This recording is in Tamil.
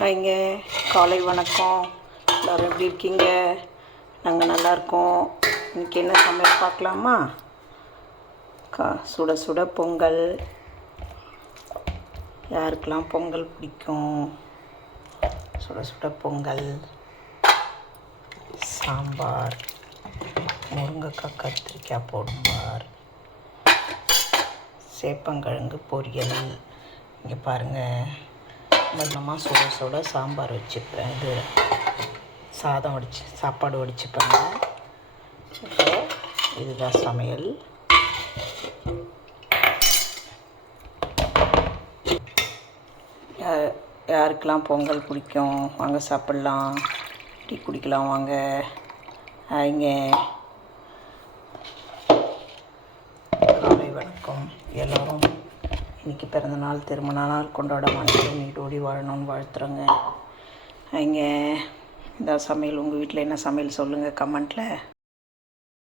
வைங்க. காலை வணக்கம். எல்லோரும் எப்படி இருக்கீங்க? நாங்கள் நல்லாயிருக்கோம். இன்றைக்கி என்ன சமையல் பார்க்கலாமா? சுட சுட பொங்கல். யாருக்கெல்லாம் பொங்கல் பிடிக்கும்? சுட சுட பொங்கல், சாம்பார், முருங்கைக்காய் கத்திரிக்காய் போடும்பார், சேப்பங்கிழங்கு பொரியல். இங்கே பாருங்கள், மொத்தமாக சுட சுட சாம்பார் வச்சுப்பேன். இது சாதம் சாப்பாடு வடிச்சுப்பேங்க. இப்போ இதுதான் சமையல். யாருக்கெல்லாம் பொங்கல் பிடிக்கும்? வாங்க சாப்பிட்லாம், டீ குடிக்கலாம் வாங்க. இங்கே காலை வணக்கம். எல்லோரும் இன்றைக்கி பிறந்தநாள், திருமண நாள் கொண்டாட மனசில் நீடோடி வாழணும்னு வாழ்த்துறோங்க. இங்கே இந்த சமையல். உங்கள் வீட்டில் என்ன சமையல் சொல்லுங்கள் கமெண்ட்டில்.